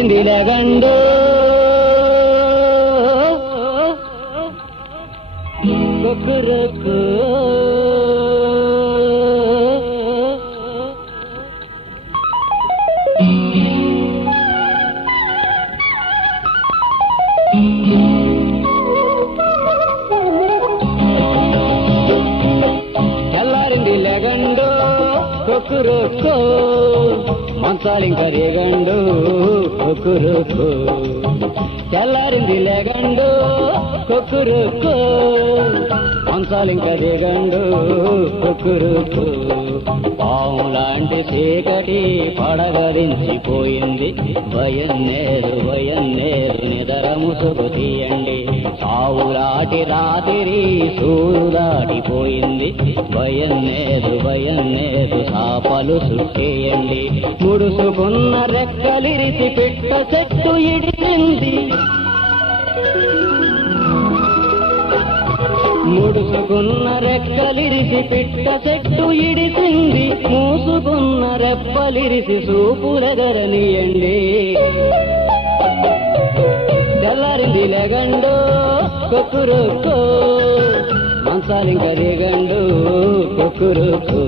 తెల్లారింది లేగండు కొక్కురుకు తెల్లారింది లేగండు కొక్కురుకు మంచాలింక రేగండు కొక్కురుకు తెల్లారింది లేగండు కొక్కురుకు మంచాలింక రేగండు కొక్కురుకు పాము లాంటి చీకటి పడగరించిపోయింది భయం నేరు నిదర ముసుగు తీయండి సావులాటి రాత్రి సూరు దాటిపోయింది భయం నేరు సాపలు సుట్టేయండి ముడుసుకున్న రెక్కలిరిసి పెట్ట చెట్టు ఇడిచింది ముడుసుకున్న రెక్కలిరిసి పిట్ట చెట్టు ఇడిసింది మూసుకున్న రెప్పలిరిసి సూపులెగరనియండి తెల్లారింది లేగండు కొక్కురుకు మంచాలింక రేగండు కొక్కురుకు